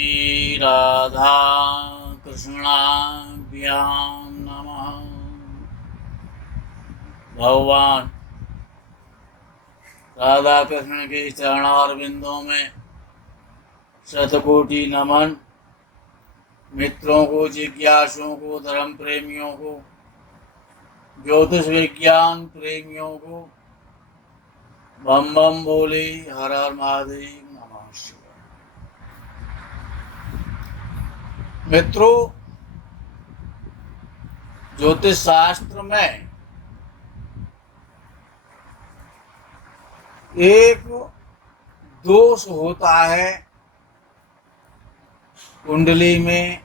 श्री राधा कृष्णाभ्याम नमः। भगवान राधा कृष्ण के चरणारविंदों में शतकोटि नमन। मित्रों को, जिज्ञासुओं को, धर्म प्रेमियों को, ज्योतिष विज्ञान प्रेमियों को बम बम बोले, हर हर महादेव, नमः शिवाय। मित्रों, ज्योतिष शास्त्र में एक दोष होता है कुंडली में,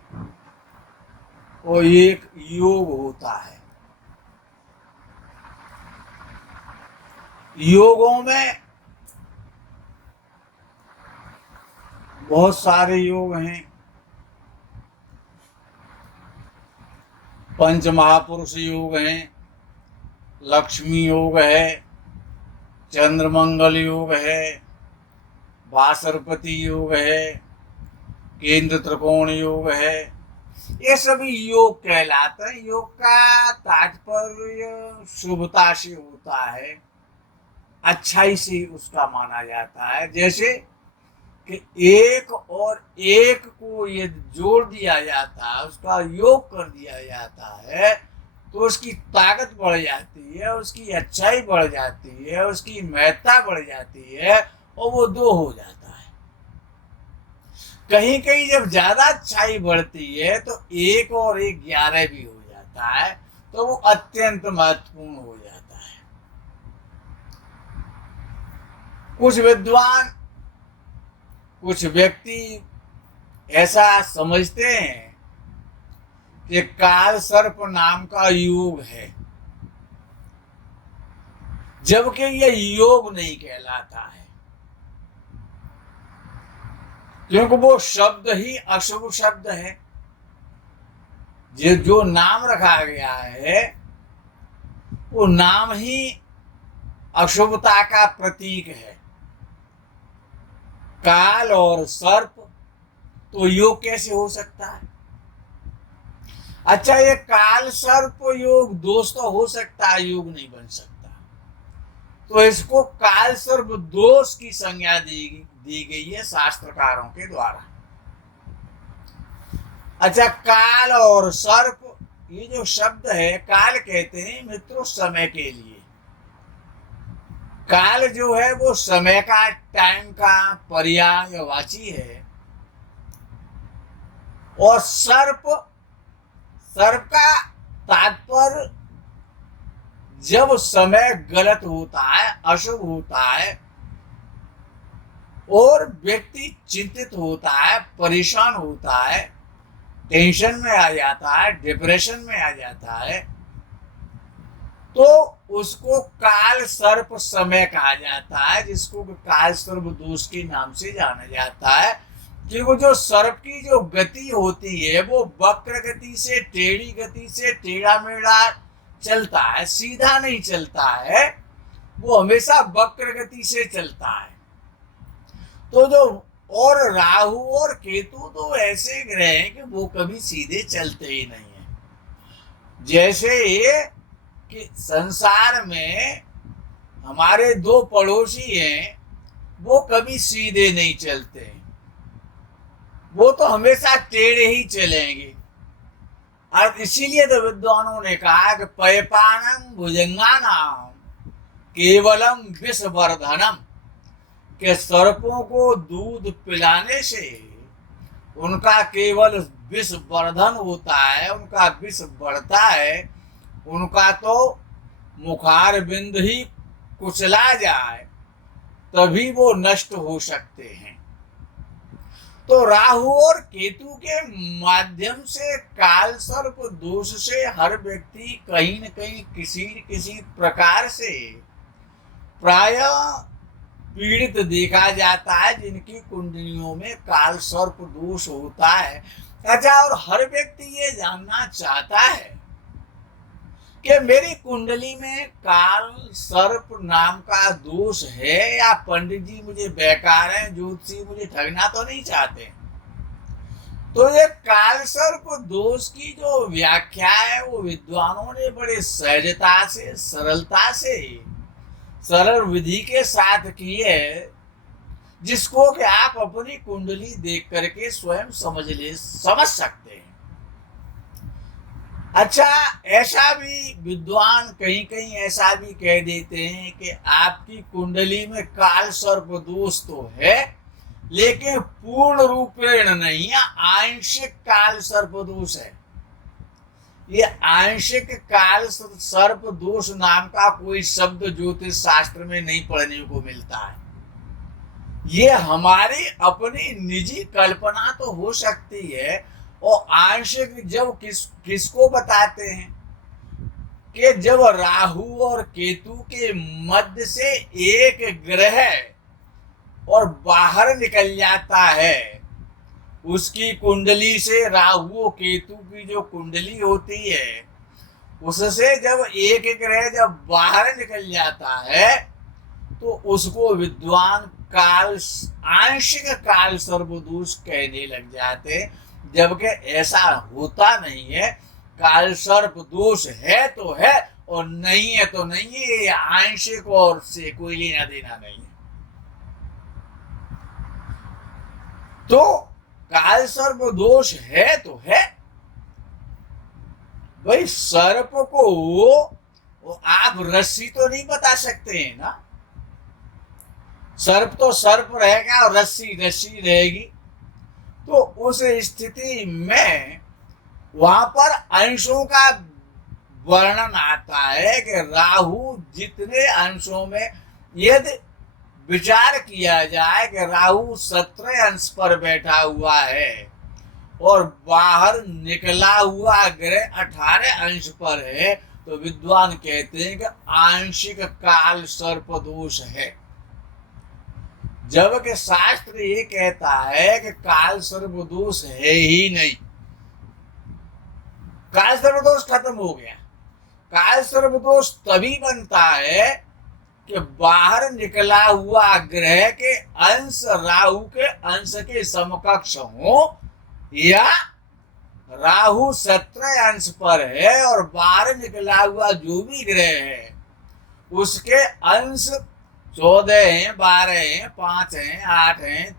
और एक योग होता है। योगों में बहुत सारे योग हैं। पंच महापुरुष योग हैं, लक्ष्मी योग है, चंद्रमंगल योग है, वासरपति योग है, केंद्र त्रिकोण योग है। ये सभी योग कहलाते हैं। योग का तात्पर्य शुभता से होता है, अच्छाई से उसका माना जाता है। जैसे कि एक और एक को ये जोड़ दिया जाता है, उसका योग कर दिया जाता है, तो उसकी ताकत बढ़ जाती है, उसकी अच्छाई बढ़ जाती है, उसकी महत्ता बढ़ जाती है, और वो दो हो जाता है। कहीं कहीं जब ज्यादा अच्छाई बढ़ती है तो एक और एक 11 भी हो जाता है, तो वो अत्यंत महत्वपूर्ण हो जाता है। कुछ विद्वान, कुछ व्यक्ति ऐसा समझते हैं कि काल सर्प नाम का योग है, जबकि यह योग नहीं कहलाता है, क्योंकि वो शब्द ही अशुभ शब्द है। जो नाम रखा गया है वो नाम ही अशुभता का प्रतीक है। काल और सर्प तो योग कैसे हो सकता है? अच्छा, ये काल सर्प योग दोष तो हो सकता है, योग नहीं बन सकता। तो इसको काल सर्प दोष की संज्ञा दी गई है शास्त्रकारों के द्वारा। अच्छा, काल और सर्प, ये जो शब्द है, काल कहते हैं मित्रों समय के लिए। काल जो है वो समय का, टाइम का पर्यायवाची है। और सर्प, सर्प का तात्पर्य जब समय गलत होता है, अशुभ होता है, और व्यक्ति चिंतित होता है, परेशान होता है, टेंशन में आ जाता है, डिप्रेशन में आ जाता है, तो उसको काल सर्प समय कहा जाता है, जिसको काल सर्प दोष के नाम से जाना जाता है। क्योंकि जो सर्प की जो गति होती है वो वक्र गति से, टेढ़ी गति से, टेढ़ा मेढ़ा चलता है, सीधा नहीं चलता है, वो हमेशा वक्र गति से चलता है। तो जो और राहु और केतु तो ऐसे ग्रह हैं कि वो कभी सीधे चलते ही नहीं है। जैसे ये कि संसार में हमारे दो पड़ोसी हैं, वो कभी सीधे नहीं चलते, वो तो हमेशा टेढ़े ही चलेंगे। और इसीलिए तो विद्वानों ने कहा कि पयपानम भुजंगानाम केवलम विषवर्धनम, के सर्पों को दूध पिलाने से उनका केवल विष वर्धन होता है, उनका विष बढ़ता है, उनका तो मुखार बिंद ही कुचला जाए तभी वो नष्ट हो सकते हैं। तो राहु और केतु के माध्यम से काल सर्प दोष से हर व्यक्ति कहीं न कहीं किसी न किसी प्रकार से प्राय पीड़ित देखा जाता है, जिनकी कुंडलियों में काल सर्प दोष होता है। अच्छा, और हर व्यक्ति ये जानना चाहता है कि मेरी कुंडली में काल सर्प नाम का दोष है, या पंडित जी मुझे बेकार है, ज्योतिषी मुझे ठगना तो नहीं चाहते। तो ये कालसर्प दोष की जो व्याख्या है वो विद्वानों ने बड़े सहजता से, सरलता से, सरल विधि के साथ की है, जिसको कि आप अपनी कुंडली देख करके स्वयं समझ सकते हैं। अच्छा, ऐसा भी विद्वान कहीं कहीं ऐसा भी कह देते हैं कि आपकी कुंडली में काल सर्प दोष तो है, लेकिन पूर्ण रूपेण नहीं है, आंशिक काल सर्प दोष है। ये आंशिक काल सर्प दोष नाम का कोई शब्द ज्योतिष शास्त्र में नहीं पढ़ने को मिलता है। ये हमारी अपनी निजी कल्पना तो हो सकती है, और आंशिक जब किसको बताते हैं कि जब राहु और केतु के मध्य से एक ग्रह और बाहर निकल जाता है, उसकी कुंडली से, राहु केतु की जो कुंडली होती है उससे जब एक ग्रह जब बाहर निकल जाता है तो उसको विद्वान काल, आंशिक काल सर्पदोष कहने लग जाते, जबकि ऐसा होता नहीं है। काल सर्प दोष है तो है और नहीं है तो नहीं है, ये आंशिक और से कोई लेना देना नहीं है। तो काल सर्प दोष है तो है भाई। सर्प को आप रस्सी तो नहीं बता सकते हैं ना, सर्प तो सर्प रहेगा और रस्सी रस्सी रहेगी। तो उस स्थिति में वहां पर अंशों का वर्णन आता है कि राहु जितने अंशों में, यदि विचार किया जाए कि राहु 17 अंश पर बैठा हुआ है और बाहर निकला हुआ ग्रह 18 अंश पर है, तो विद्वान कहते हैं कि आंशिक काल सर्प दोष है। जबकि शास्त्र ये कहता है कि काल सर्प दोष है ही नहीं, काल सर्प दोष खत्म हो गया। काल सर्प दोष तभी बनता है कि बाहर निकला हुआ ग्रह के अंश राहु के अंश के समकक्ष हो, या राहु 17 अंश पर है और बाहर निकला हुआ जो भी ग्रह है उसके अंश 14 हैं, 12 हैं, 5 हैं, 8 हैं,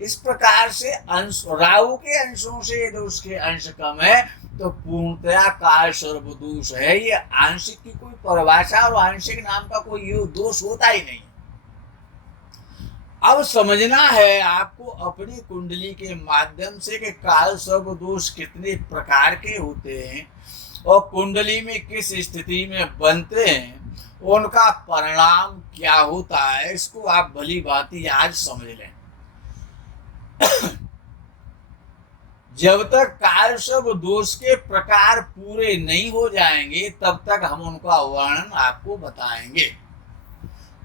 इस प्रकार से अंश राहु के अंशों से यदि उसके अंश कम है तो पूर्णतया काल सर्प दोष है। ये आंशिक की कोई परिभाषा और आंशिक नाम का कोई ये दोष होता ही नहीं। अब समझना है आपको अपनी कुंडली के माध्यम से कि काल सर्प दोष कितने प्रकार के होते हैं और कुंडली में किस स्थिति में बनते हैं, उनका परिणाम क्या होता है, इसको आप भली भांति आज समझ लें। जब तक काल सर्प दोष के प्रकार पूरे नहीं हो जाएंगे तब तक हम उनका वर्णन आपको बताएंगे।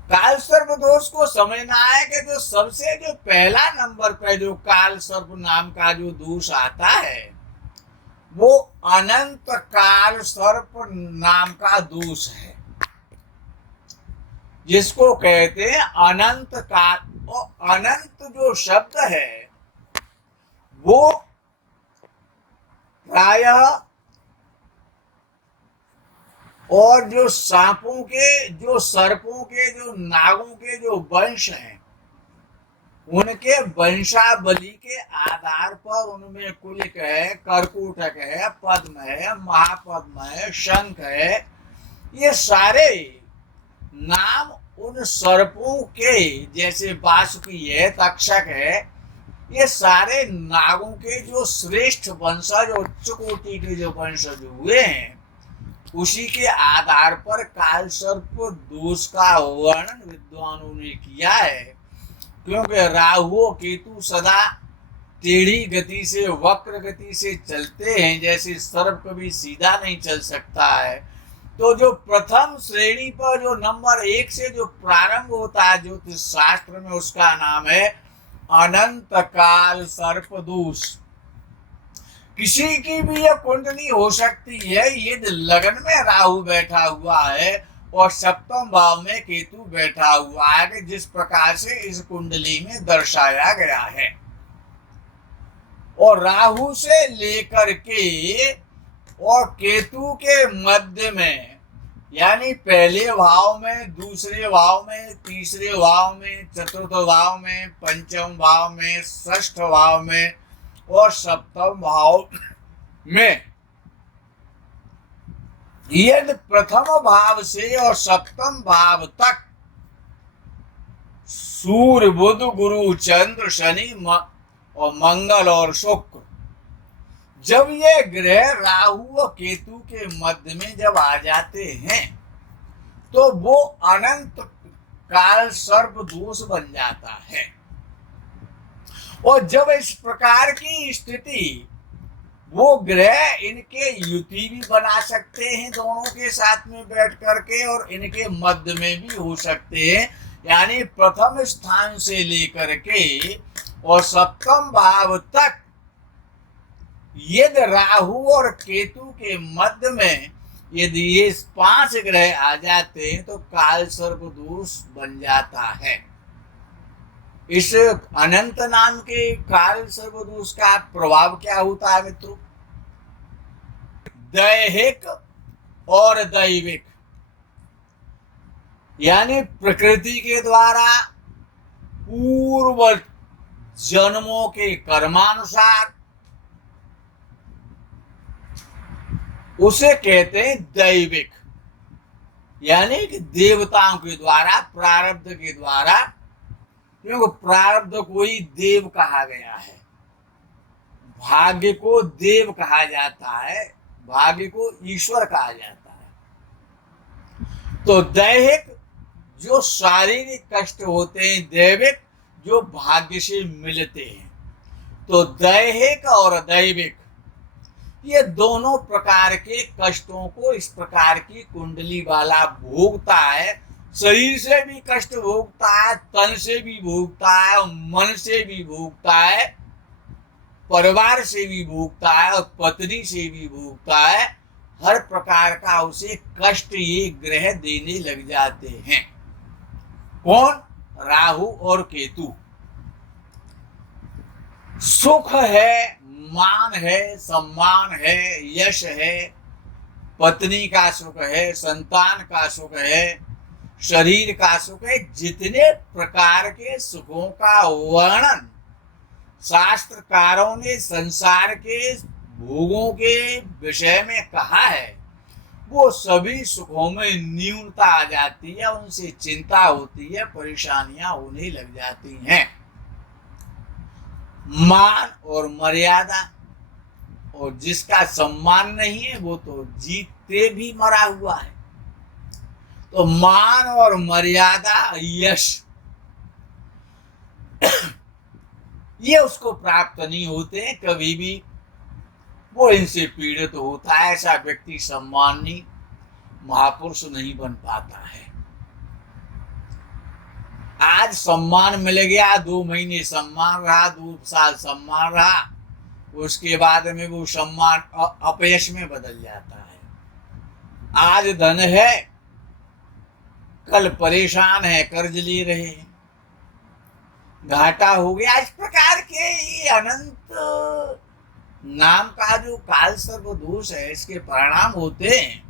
काल सर्प दोष को समझना है कि जो सबसे जो पहला नंबर पर जो काल सर्प नाम का जो दोष आता है वो अनंत काल सर्प नाम का दोष है, जिसको कहते हैं अनंत काल। और अनंत जो शब्द है वो प्रायः, और जो सांपों के, जो सर्पों के, जो नागों के जो वंश हैं उनके वंशावली के आधार पर उनमें कुलिक है, कर्कोटक है, पद्म है, महापद्म है, शंख है, ये सारे नाम उन सर्पों के, जैसे वासुकी है, तक्षक है, ये सारे नागों के जो श्रेष्ठ वंशज, उच्च कोटि के जो वंशज हुए हैं उसी के आधार पर काल सर्प दोष का वर्णन विद्वानों ने किया है। क्योंकि राहु केतु सदा टेढ़ी गति से, वक्र गति से चलते हैं, जैसे सर्प कभी सीधा नहीं चल सकता है। तो जो प्रथम श्रेणी पर जो नंबर 1 से जो प्रारंभ होता है ज्योतिष शास्त्र में, उसका नाम है अनंत काल सर्प दोष। किसी की भी यह कुंडली हो सकती है, यदि लगन में राहु बैठा हुआ है और सप्तम भाव में केतु बैठा हुआ है, जिस प्रकार से इस कुंडली में दर्शाया गया है। और राहु से लेकर के और केतु के मध्य में, यानी पहले भाव में, दूसरे भाव में, तीसरे भाव में, चतुर्थ भाव में, पंचम भाव में, षष्ठ भाव में और सप्तम भाव में, यदि प्रथम भाव से और सप्तम भाव तक सूर्य, बुध, गुरु, चंद्र, शनि और मंगल और शुक्र, जब ये ग्रह राहु और केतु के मध्य में जब आ जाते हैं तो वो अनंत काल सर्प दोष बन जाता है। और जब इस प्रकार की स्थिति, वो ग्रह इनके युति भी बना सकते हैं दोनों के साथ में बैठ करके, और इनके मध्य में भी हो सकते हैं, यानी प्रथम स्थान से लेकर के और सप्तम भाव तक यदि राहु और केतु के मध्य में यदि ये 5 ग्रह आ जाते हैं तो काल सर्प दोष बन जाता है। इस अनंत नाम के काल सर्प दोष का प्रभाव क्या होता है मित्रों? दैहिक और दैविक, यानी प्रकृति के द्वारा पूर्व जन्मों के कर्मानुसार, उसे कहते हैं दैविक, यानी कि देवताओं के द्वारा, प्रारब्ध के द्वारा, क्योंकि प्रारब्ध को ही देव कहा गया है, भाग्य को देव कहा जाता है, भाग्य को ईश्वर कहा जाता है। तो दैहिक जो शारीरिक कष्ट होते हैं, दैविक जो भाग्य से मिलते हैं। तो दैहिक और दैविक ये दोनों प्रकार के कष्टों को इस प्रकार की कुंडली वाला भोगता है। शरीर से भी कष्ट भोगता है, तन से भी भोगता है, मन से भी भोगता है, परिवार से भी भोगता है और पत्नी से भी भोगता है। हर प्रकार का उसे कष्ट ये ग्रह देने लग जाते हैं। कौन? राहु और केतु। सुख है, मान है, सम्मान है, यश है, पत्नी का सुख है, संतान का सुख है, शरीर का सुख है, जितने प्रकार के सुखों का वर्णन शास्त्रकारों ने संसार के भोगों के विषय में कहा है, वो सभी सुखों में न्यूनता आ जाती है, उनसे चिंता होती है, परेशानियां होने लग जाती हैं। मान और मर्यादा, और जिसका सम्मान नहीं है वो तो जीते भी मरा हुआ है। तो मान और मर्यादा, यश, ये उसको प्राप्त नहीं होते हैं कभी भी, वो इनसे पीड़ित होता है। ऐसा व्यक्ति सम्मानी महापुरुष नहीं बन पाता है। आज सम्मान मिल गया, 2 महीने सम्मान रहा, 2 साल सम्मान रहा, उसके बाद में वो सम्मान अपयश में बदल जाता है। आज धन है, कल परेशान है, कर्ज ले रहे हैं, घाटा हो गया। इस प्रकार के ये अनंत नाम का जो काल सर्प दोष है, इसके परिणाम होते हैं।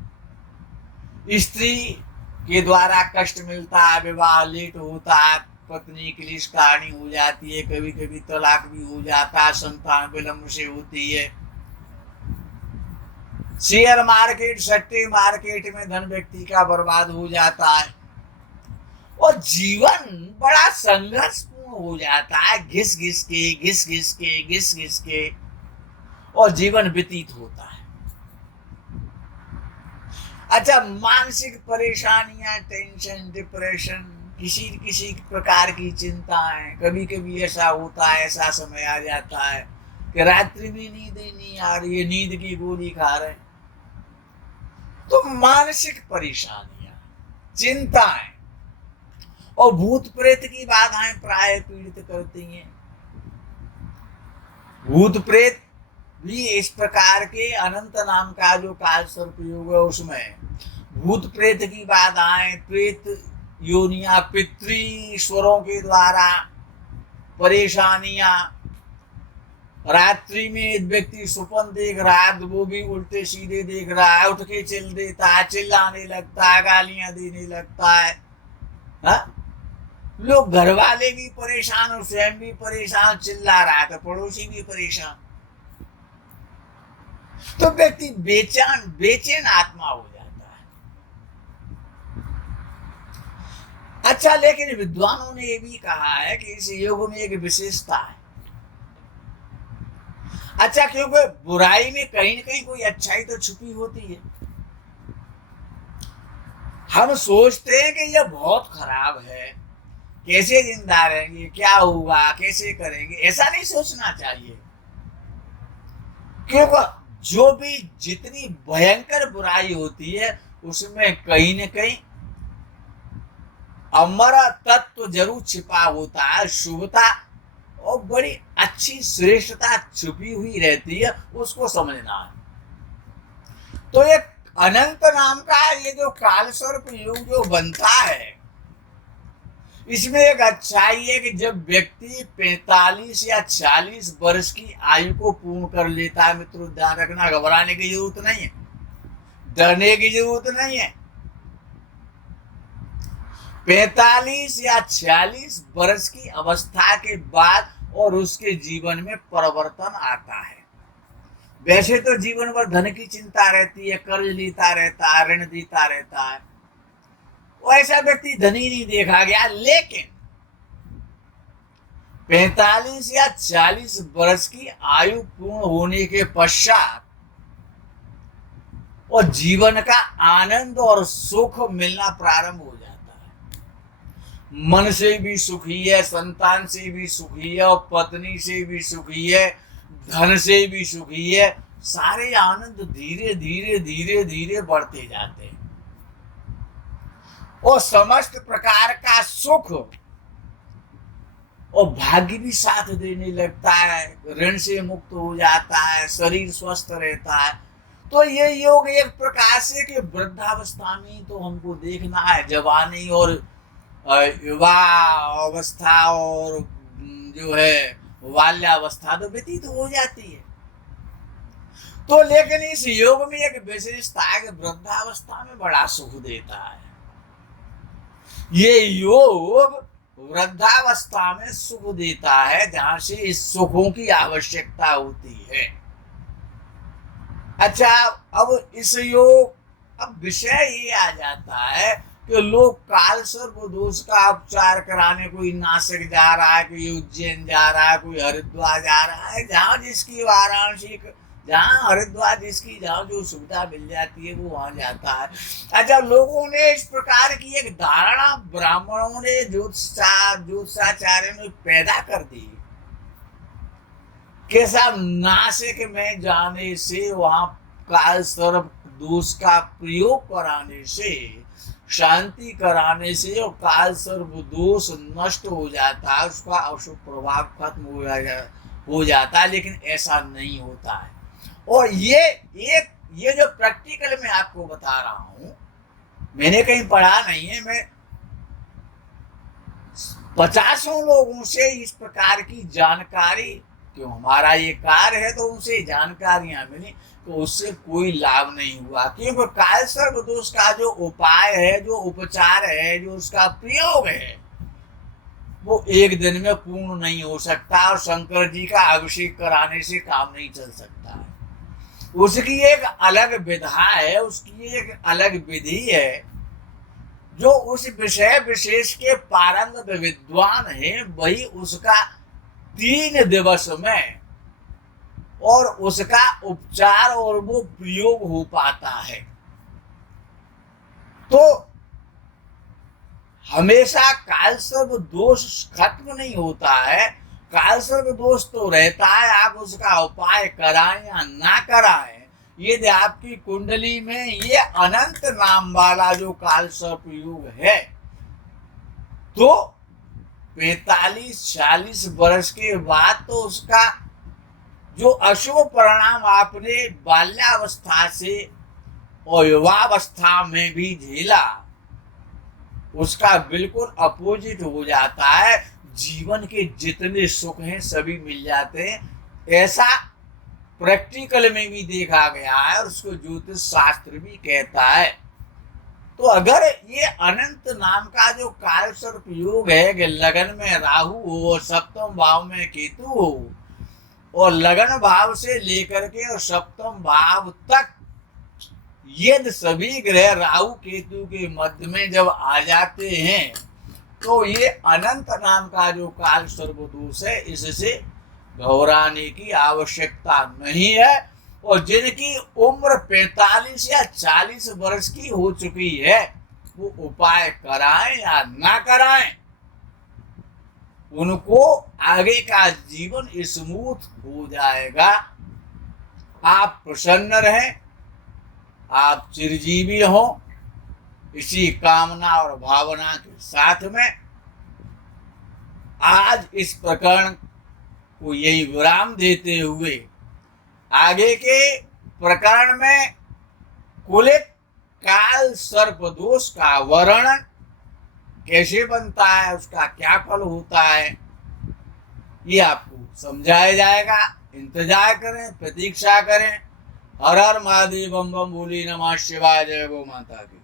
स्त्री के द्वारा कष्ट मिलता है, विवाह लेट होता है, पत्नी की निष्कारणी हो जाती है, कभी कभी तलाक भी हो जाता है, संतान विलंब से होती है। शेयर मार्केट, सट्टे मार्केट में धन व्यक्ति का बर्बाद हो जाता है और जीवन बड़ा संघर्षपूर्ण हो जाता है। घिस घिस के और जीवन व्यतीत होता है। अच्छा, मानसिक परेशानियां, टेंशन, डिप्रेशन, किसी प्रकार की चिंताएं, कभी कभी ऐसा होता है, ऐसा समय आ जाता है कि रात्रि में नींद ही नहीं आ रही है, नींद की गोली खा रहे। तो मानसिक परेशानियां, चिंताएं और भूत प्रेत की बाधाएं प्राय पीड़ित करती हैं। भूत प्रेत भी इस प्रकार के अनंत नाम का जो काल सर्प योग है, उसमें भूत प्रेत की बाधाएं, प्रेत योनियां, पितृ ईश्वरों के द्वारा परेशानियां, रात्रि में एक व्यक्ति स्वप्न देख रहा है तो वो भी उल्टे सीधे देख रहा है, उठ के चिल देता है, चिल्लाने लगता है, गालियां देने लगता है। हा? लोग घर वाले भी परेशान और स्वयं भी परेशान, चिल्ला रहा है तो पड़ोसी भी परेशान। तो व्यक्ति बेचैन बेचैन आत्मा हो जाता है। अच्छा, लेकिन विद्वानों ने ये भी कहा है कि इस योग में एक विशेषता है। अच्छा, क्योंकि बुराई में कहीं न कहीं कोई अच्छाई तो छुपी होती है। हम सोचते हैं कि यह बहुत खराब है, कैसे जिंदा रहेंगे, क्या होगा, कैसे करेंगे, ऐसा नहीं सोचना चाहिए। क्योंकि जो भी जितनी भयंकर बुराई होती है उसमें कहीं न कहीं अमर तत्व जरूर छिपा होता है, शुभता और बड़ी अच्छी श्रेष्ठता छुपी हुई रहती है, उसको समझना है। तो ये अनंत नाम का ये जो कालसर्प योग जो बनता है, इसमें एक अच्छाई है कि जब व्यक्ति 45 या 40 वर्ष की आयु को पूर्ण कर लेता है, मित्रों ध्यान रखना, घबराने की जरूरत नहीं है, डरने की जरूरत नहीं है। 45 या 46 वर्ष की अवस्था के बाद और उसके जीवन में परिवर्तन आता है। वैसे तो जीवन भर धन की चिंता रहती है, कर्ज लेता रहता है, ऋण देता रहता है, वैसा व्यक्ति धनी नहीं देखा गया। लेकिन 45 या 40 वर्ष की आयु पूर्ण होने के पश्चात और जीवन का आनंद और सुख मिलना प्रारंभ हो जाता है। मन से भी सुखी है, संतान से भी सुखी है, और पत्नी से भी सुखी है, धन से भी सुखी है। सारे आनंद धीरे धीरे धीरे धीरे बढ़ते जाते हैं और समस्त प्रकार का सुख और भाग्य भी साथ देने लगता है, ऋण से मुक्त हो जाता है, शरीर स्वस्थ रहता है। तो ये योग एक प्रकार से कि वृद्धावस्था में तो हमको देखना है, जवानी और युवा अवस्था और जो है बाल्यावस्था तो व्यतीत हो जाती है। तो लेकिन इस योग में एक विशेषता है कि वृद्धावस्था में बड़ा सुख देता है। ये योग वृद्धावस्था में सुख देता है, जहां से इस सुखों की आवश्यकता होती है। अच्छा, अब इस योग, अब विषय ये आ जाता है कि लोग कालसर्प दोष का उपचार कराने, कोई नासिक जा रहा है, कोई उज्जैन जा रहा है, कोई हरिद्वार जा रहा है, जहां जिसकी वाराणसी, जहां हरिद्वार जिसकी जहां जो सुविधा मिल जाती है वो वहां जाता है। अच्छा, लोगों ने इस प्रकार की एक धारणा ब्राह्मणों ने ज्योतिषाचार्य ने पैदा कर दी कि सब नासिक में जाने से, वहां कालसर्प दोष का प्रयोग कराने से, शांति कराने से और कालसर्प दोष नष्ट हो जाता है, उसका अशुभ प्रभाव खत्म हो जाता है। लेकिन ऐसा नहीं होता है। और ये जो प्रैक्टिकल मैं आपको बता रहा हूं, मैंने कहीं पढ़ा नहीं है, मैं 50 लोगों से इस प्रकार की जानकारी, क्यों हमारा ये कार्य है तो उनसे जानकारियां मिली, तो उससे कोई लाभ नहीं हुआ। क्योंकि कालसर्प दोष का जो उपाय है, जो उपचार है, जो उसका प्रयोग है, वो एक दिन में पूर्ण नहीं हो सकता और शंकर जी का अभिषेक कराने से काम नहीं चल सकता है। उसकी एक अलग विधा है, उसकी एक अलग विधि है। जो उस विषय विशेष के पारंगत विद्वान है, वही उसका 3 दिवस में और उसका उपचार और वो प्रयोग हो पाता है। तो हमेशा कालसर्प दोष खत्म नहीं होता है, कालसर्प दोष तो रहता है। आप उसका उपाय कराएं या ना कराएं, यदि आपकी कुंडली में ये अनंत नाम वाला जो कालसर्प योग है, तो 45-40 वर्ष के बाद तो उसका जो अशुभ परिणाम आपने बाल्यावस्था से और युवावस्था में भी झेला, उसका बिल्कुल अपोजिट हो जाता है। जीवन के जितने सुख हैं सभी मिल जाते हैं। ऐसा प्रैक्टिकल में भी देखा गया है और उसको ज्योतिष शास्त्र भी कहता है। तो अगर ये अनंत नाम का जो काल सर्प योग है कि लगन में राहु हो और सप्तम भाव में केतु हो, और लगन भाव से लेकर के और सप्तम भाव तक यदि सभी ग्रह राहु केतु के मध्य में जब आ जाते हैं तो ये अनंत नाम का जो काल सर्प दोष है, इससे घबराने की आवश्यकता नहीं है। और जिनकी उम्र 45 या 40 वर्ष की हो चुकी है वो उपाय कराएं या ना कराएं, उनको आगे का जीवन स्मूथ हो जाएगा। आप प्रसन्न रहें, आप चिरजीवी हो, इसी कामना और भावना के साथ में आज इस प्रकरण को यही विराम देते हुए आगे के प्रकरण में कुलिक काल सर्प दोष का वर्णन कैसे बनता है, उसका क्या फल होता है, ये आपको समझाया जाएगा। इंतजार करें, प्रतीक्षा करें। हर हर महादेव, बम बम भोले, नमः शिवाय, जय गौ माता की।